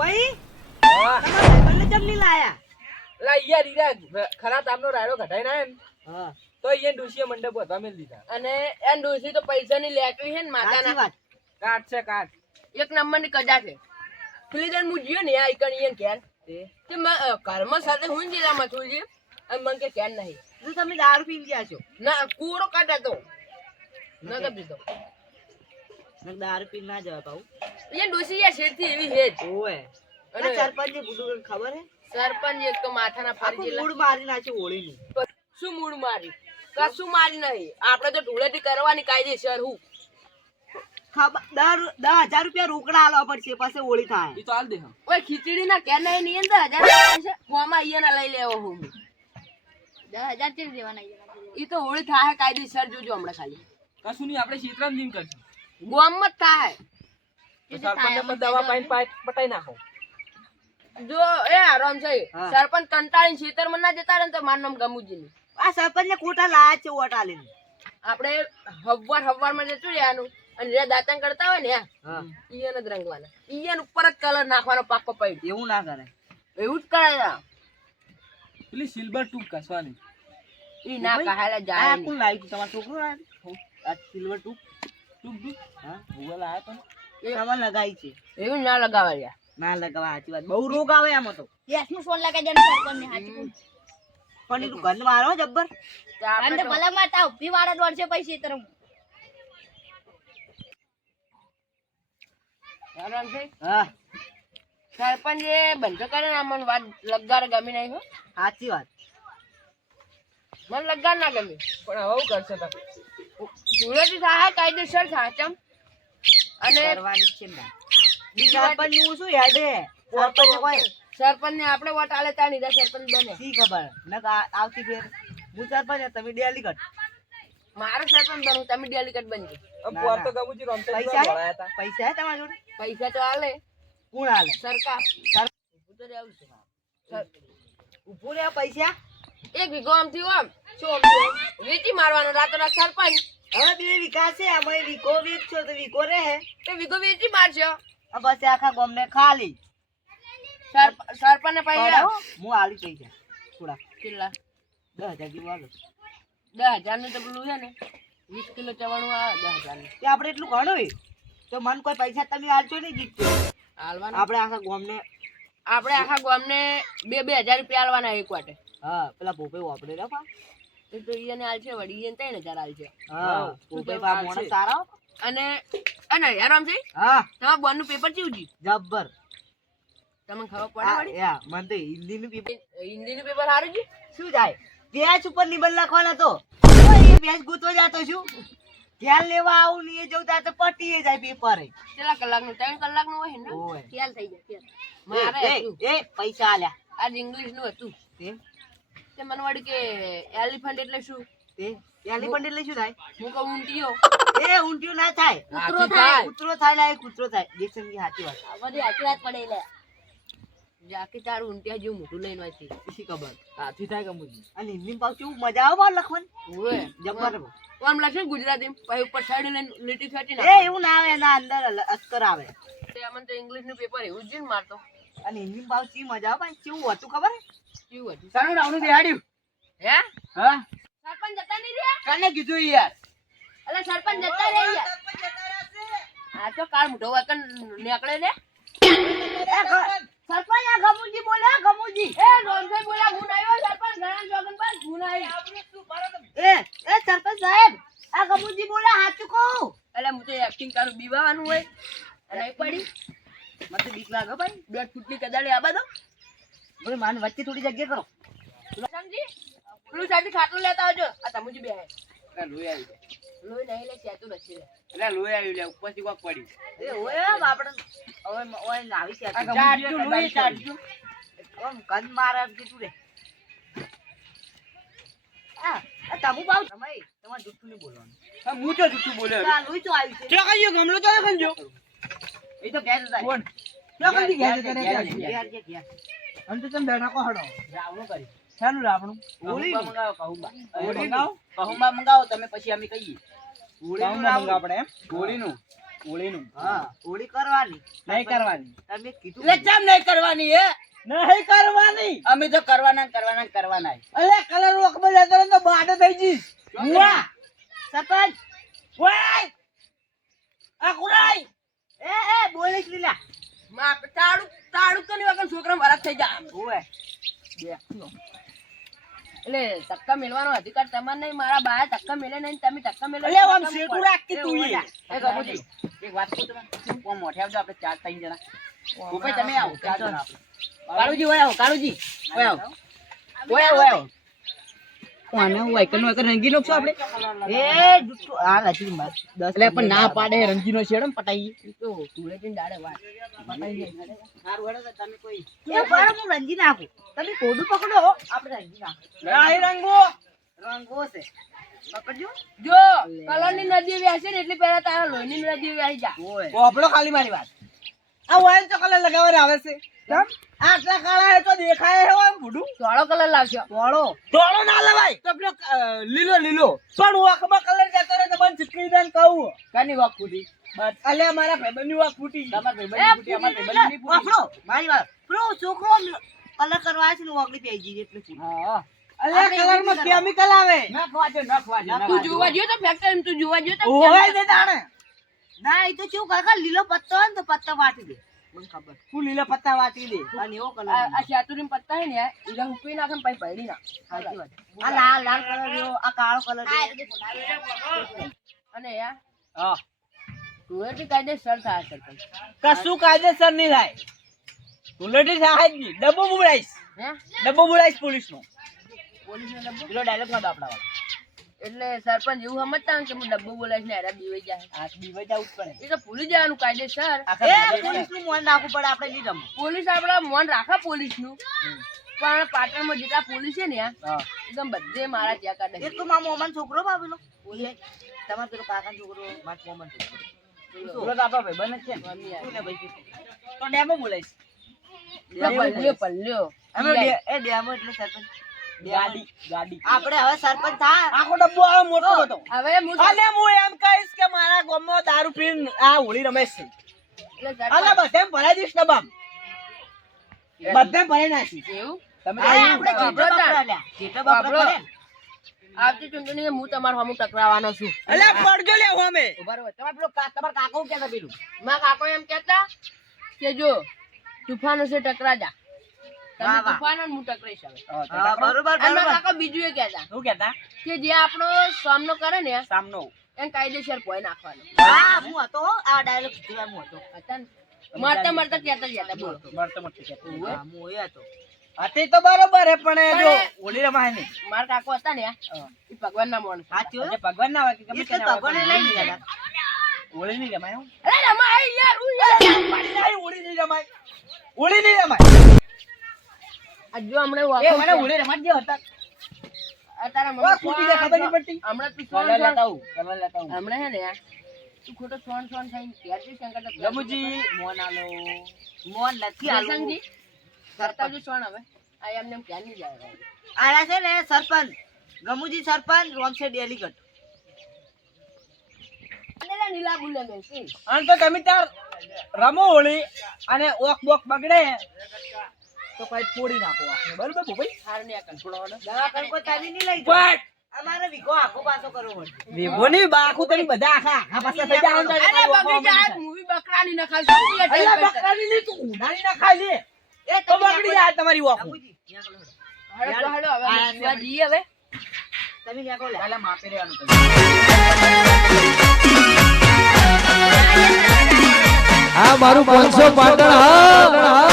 ભાઈ હા તમારા ભાઈબંધને કેમ નહીં લાયા? લા યાર ઈરા ખરા તામનો રાયડો કઢાઈ ના એમ હા તો અહીંયા ડોશીએ મંડપ વધવા મેલ દીધા અને એ ડોસી તો પૈસાની લેકડી છે ને સાચી માતાના વાત. કાટ છે કાટ એક નંબરની કજા છે. પેલી જણ હું ગયો ને આ ઈકણ ઈયન ઘેર તે ઘરમાં સાથે હું જીરા મથુરજી અને મને કે ઘેર નહીં તો તમે દારૂ પીને ગયા છો? ના કૂરો કાઢે તો નતો પીધો. નકર દારૂ પીને ના જવાય પાછું. એ ડોસી યાર શેરથી એવી હેજ ઓવે અને આ સરપંચને ગુડું ખબર હે? સરપંચ એક તો માથાના ફરી આખું જેલા મૂળ મારી નાખ્યું હોળીનું. શું મૂળ મારી કશું મારી નહીં આપણે તો ધૂળેટી કરવાની કાયદેસર હું ખબર 10,000 રૂપિયા રોકડા આલવા પડશે પછી હોળી થાય. ઈ તો હાલ દે હા ઓય ખીચડી ના કે નહીં ની અંદર 1000 છે ફોમાં ઈયના લઈ લેવો હું 10,000 ચેક દેવાના ઈ તો હોળી થાય કાયદેસર જોજો હમણાં ખાલી કશું નહીં આપણે શીતરામ જીમ કરશું ગોમમાં જ થાય તો સરપંચને પણ દવા પાઈને પટાઈ નાખો જો એ આરામ છે હા. સરપંચ કંટાળીને ખેતરમાં ના જતા રહે ને તો મારું નામ ગમુજી નહીં. આ સરપંચને ખોટા લાયા છે વોટ આલીને. આપણે હવાર જતું રહેવાનું અને જે દાંતણ કરતા હોય ને હા ઈયન જ રંગવાના ઈયન ઉપર જ કલર નાખવાનો પાકો પડી એવું ના કરે. એવું જ કરાય પેલી સિલ્વર ટૂપ કસવાની ઈ ના કહાલા આ જાય કોણ લાવ્યું તું? તમારો છોકરો લાવ્યો? આ સિલ્વર ટૂપ? ટૂપ હા ભૂગોળ આયા તો એ તમારે લગાવી છે. એવું ના લગાવાય ના લગાવા સાચી વાત. બહુ રોગ આવે આમાં તો. ગેસનું ફોન લગાઈ દેનો સરપંચને હાચું કહું. પણ એ તું ઘર મારો જબ્બર. અને તો ભલા માતા ઉભી વાળા દોડશે પૈસે તરફ આરામ છે હા સરપંચ એ બંધ કરે ને મને વાત લગાર ગમી નહીં હો સાચી વાત. મને લગાર ના ગમી પણ હવે કરશે તમે સુરતી થાય કાયદેસર થાય ચમ અને કરવાની જ છે ને. બીજી વાત સરપંચ નું શું યાદ હે? સરપંચને કોઈ સરપંચ ને આપણે વોટ આલે ત્યાં નીરા સરપંચ બને શી ખબર નકર આવતી ફેર હું સરપંચ ને તમે ડેલી કટ. મારો સરપંચ બનવું તમે ડેલિકેટ બનજો अब बुआ तो गमुजी रमते પૈસા જોડાયા હે? હતા પૈસા હે તમારી જોડે? પૈસા તો આલે કોણ આલે? સરકાર સર- ઊભું તો રહેવું છે ઉભું રે પૈસા. એક વીઘો આમથી આમ શું આમથી આમ? વેચી મારવાનો રાતોરાત સરપંચ હવે બે વીઘા છે અમે વીઘો વેચશો તો વીઘો રહે. તો વીઘો વેચી મારશો આ બસ આખા ગામને ખાલી સરપંચ ને પૈસા હું આલી પૈસા થોડા કેટલા 10,000 જેવું આલો. 10,000 નું તો પેલું છે ને 20 કિલો ચવાણું આવે 10,000 નું તે આપણે એટલું ઘણું હોય તો મને કોઈ પૈસા તમે આલશો નહીં જીતતો. હાલવાના આપણે આખા ગામને આપણે આખા ગામને 2,000 રૂપિયા આલવાના એક વાટે હા પેલા ભોપે વાપરે રે પા. એ તો ઈયને આલશે વળી ઈયને 3,000 આલશે હા ભોપે પા મોણસ સારા. અને અને યારામ છે હા તમારા બોન્ડ નું પેપર કેવું છે જબ્બર. તમને ખબર પડે વળી યા મને તો હિન્દીનું પેપર હિન્દી નું પેપર સારું છે શું જાય ભેંસ ઉપર નિબંધ લખવાનો તો એ ભેંસ ગૂંથવા જાતો છું ધ્યાન લેવા આવું ને એ જવું ત્યાં તો પટીએ જાય પેપર. કેટલા કલાકનું 3 કલાકનું હોય ને ઓય ખ્યાલ થઈ જાય મારે હતું. એ પૈસા આલ્યા આજ ઇંગ્લિશ નું હતું તે મને વળી કે એલિફન્ટ એટલે શું તે એલિફન્ટ એટલે શું થાય? હું કહું ઊંટિયો એ ઊંટિયું ના થાય. કૂતરો થાય કૂતરો થાય લા, એ કૂતરો થાય. દેશનની સાચી વાત. આ બધી હાચી વાત પડે લે જાકે તારું ઊંટિયા જેવું મોટું લઈને વાંચી શી ખબર. હાથી થાય ગમુજી અને હિન્દી પાછું કેવું મજા આવે બાર લખવાની. ઓય જબ્બર. આમ લખે ગુજરાતી પછી ઉપર સાઈડ લઈને લીટી ફેટી એ નાખે એવું ના આવે એના અંદર અસ્કર આવે. તે અમને તો ઇંગ્લિશ નું પેપર એવું જ છે ને મારતો અને હિન્દી પાછું કેવી મજા આવે ભાઈ. કેવું હતું ખબર હે? કેવું હતું સારું રાવણું બેહાડ્યું હે હા સરપંચ જતા નહીં રહ્યા કાને કીધું યાર અલે સરપંચ જતા રહે યાર આ તો કાળ મોટો વાકન નીકળે ને સરપંચ આ ગમુજી બોલે ગમુજી. એ રોનભાઈ બોલા હું આવ્યો સરપંચ ઘણા જોગન પર હું આવી એ સરપંચ સાહેબ આ ગમુજી બોલે સાચું કહું. એટલે હું તો એક્ટિંગ કરું બીવાનું હોય અને એ પડી મને બીક લાગે ભાઈ. 2 ફૂટની કદાળી આબા દો બોલે માન વચ્ચે થોડી જગ્યા કરો. સમજી પેલું સાથે ખાટલું લેતા આવજો આ તમુજી બે એટલે લોહી આવી જાય લોહી નહીં લે સેતું નથી લે એટલે લોહી આવી લે ઉપરથી કોક પડી એ ઓય આપણે હવે ઓય નાવી છે. આ ગમુજીએ લોહી કદાચ ચાટજો. ઓમ કન મારે કીધું રે. આ તમુ બાવ સમય તમારે જુઠ્ઠું નહીં બોલવાનું. હા હું તો જૂઠું બોલ્યો આ લોહી તો આવી છે. ચલો કહીયો ગમલો તો કંજો એ તો ભેંસ જાય. કોણ ચલો કંજી ગયા કરે ઘેર જે ઘેર. અંત તમે બેઠા કો હડો રાવણું કરી. શાનું રાવણું હોળીનું. મંગાવો કહુંબા હોળીનું. કહુંબા મંગાવો તમે પછી અમે કહીએ હોળીનું મંગાવો રાવણ. આપણે એમ હોળીનું હોળીનું હા હોળી કરવાની નહીં કરવાની તમે કીધું એટલે ચમ નહીં કરવાની હે નહીં કરવાની અમે તો કરવાના અલે કલર વખમાં જતો રહે તો બાડો થઈ જઈશ વાહ સરપંચ વાય આ કુરાઈ એ બોલીશ લીલા તાળું તો નહીં વગર છોકરા વરસ થઈ જાય ઓવે એટલે ધક્કા મેલવાનો અધિકાર તમારે નહીં મારા બાએ ધક્કા મેલે નહીં તમે ધક્કા મેલે અલે આમ શેઠું રાખી તું ઈ. એ ગમુજી એક વાત કહું તમે કોમ મોઢે આવજો આપણે 4-3 જણા ઉપર તમે આવો 4 જણા આપણે કાળુજી ઓય આવો કાળુજી ઓય આવો કોને ઓય કનો એક રંગીનો છો આપણે એ જુઠ્ઠું હાલ હતી માર 10 એટલે પણ ના પાડે રંગીનો છેડો ને પટાઈ તો તુળેટીને દાડે વાત સારું હેડો તો તમે કોઈ એ બરાબર હું રંજી નાખું તમે કોડું પકડો આપણે રંજી નાખું રાહી રંગો રંગો છે પકડજો જો કલરની નદી વ્યાસે ને એટલે પહેલા તારા લોહીની નદી વ્યાસી જા ઓપડો ખાલી મારી વાત આ વાઈન તો કલર લગાવવા આવે છે કેમ આટલા કાળા હે તો દેખાય હે આમ ભૂડું ધોળો કલર લાવશો પોળો ધોળો ના લવાય તો પેલો લીલો પણ વખમાં કલર જતો રહે તો મને ચીકણી દેન કહું કાની વાક ફૂટી બસ અલે મારા ભાઈબંધની વાત ફૂટી તમાર ભાઈબંધ ફૂટી અમાર ભાઈબંધ ની ફૂટી પકડો મારી વાત પેલો છોકરો કલર કરવા છે ને ઓગળી પેઈ ગઈ એટલે ફૂટી. હા અલે કલરમાં કેમિકલ આવે નખવાજો તું જોવા જ્યો તો ફેક્ટરી તું જોવા જ્યો તો ઓય દે દાણે ના એ તો શું કાકા લીલો પત્તો હોય ને તો પત્તો વાટી દે મને ખબર તું લીલા પત્તા વાટી દે અને એવો કલર આ શાતુરીમ પત્તા હે ને ઈરા હુકવી નાખે ને પછી ભરી નાખ સાચી વાત આ લાલ લાલ કલર જેવો આ કાળો કલર અને યાર હા તુળેટી કાયદેસર થાય સરપંચ કશું કાયદેસર નહીં થાય ઉલટી થાય જ નહીં ડબ્બો બુડાઈશ હે પોલીસ નો પોલીસનો ડબ્બો પેલો ડાયલોગ માં આપડા વાળા એટલે સરપંચ એવું સમજતા ને કે હું ડબ્બો બોલાવીશ ને હેરા બીવાઈ જાય આ બીવાઈ જવું જ પડે એ તો ભૂલી જવાનું કાયદેસર એ પોલીસ નું મોન રાખવું પડે આપણે નહીં રમવું પોલીસ આપડા મન રાખે પોલીસનું પણ પાટણમાં જેટલા પોલીસ છે ને યાર હા એકદમ બધે મારા ત્યાં કાઢે એક તો મારા મોમાન છોકરો બાબેલો તમારે પેલો કાકા છોકરો મારા મોમાન છોકરો પેલો તો આપડા ભાઈબંધ જ છે ને શું ને ભાઈ તો ડેમો બોલાઈશ પલ્લ્યો અમે એ ડેમો એટલે સરપંચ ગાડી આપણે હવે સરપંચ થા આખો ડબ્બો આવે મોટો હતો હવે હું અને હું એમ કહીશ કે મારા ગામમાં દારૂ પીને આ હોળી રમેશ છે એટલે અને સરપંચ બધે ભરાઈ દઈશ ડબ્બામ બધે ભરાઈ નાખીશ એવું તમે આપણે બાબરો જેટલો તાર. બાપરો લ્યા જેટલો બાપરો બાબરો. કરે ને. આવતી ચૂંટણી હું તમારા સામું ટકરાવવાનો છું અલે પડજો લે અમે ઉભા રહો તમાર પેલો તમાર કાકો ક્યાં હતા પેલું મારા કાકો એમ કહેતા કે જો તુફાનો છે ટકરા જા તમે વાહ, વાહ. તુફાનો ને હું ટકરાઈશ હવે હા, બરોબર અને મારા બરોબર કાકા બીજું એ કહેતા શું કહેતા કે જે આપણો સામનો કરે ને સામનો એમ કાયદેસર કોઈ નાખવાનો હા હું હતો હો. આ ડાયલોગ કીધું હું હતો હતા ને? મરતા મરતા કહેતા જ હતા બોલો મળતો મળતો કહેતો હા, હું એ હતો હતી તો બરોબર હે પણ એ જો પણ- હોળી રમાય નહીં મારા કાકો હતા ને એ ભગવાન ના માણસ સાચું હો? આજે ભગવાન ના હોય કે ગમે એટલે તેના હોય, ભગવાને લઈ લીધા હતા. હોળી નહીં રમાય હો. અરે રમાય યાર હું યાર પાડી નાખી, હોળી નહીં રમાય હોળી નહીં રમાય આ જો હમણાં એ વાંકો મને છે. હોળી રમત જે હતા આ તારા વાહ, મમ્મી ખૂટી જાય, ખબર નહીં પડતી. હમણાં તું કલર લેતા આવું હમણાં હે ને યાર તું ખોટો સોન થઈને ઘેર જઈ શંકર તો રમુજી મોન આલો મોન નથી આલું. જયશંકરજી, સરતાજી સોન હવે આ એમને એમ ક્યાં નહીં જાય આના છે ને સરપંચ ગમુજી સરપંચ રોમશે ડેલીગેટ અનેલા નીલા બુલે મેં કી અને તો તમે તાર રમો હોળી અને ઓક બોક બગડે તો કઈ ફોડી નાખો આપણે, બરોબર ભાઈ હાર ને આ કંટ્રોલ દવાખાને કોઈ તારી નહીં લઈ જાઓ. બટ અમારે વીઘો આખો પાછો કરવો પડે. વિભો ની બાખું તમે બધા આખા પાછા થઈ જાવ ને અરે બગડી જાય મૂવી બકરાની નખાય અલ્યા બકરાની નહીં, તું ઉડાડી ના ખાઈ લે એ તો તમે બગડી જાય તમારી વાખું ગમુજી, ત્યાં કરો. હળો હવે શિવા જઈએ હવે તમે ત્યાં કહો લે. પહેલા માપે રહેવાનું આ મારું 500 પાટણ હા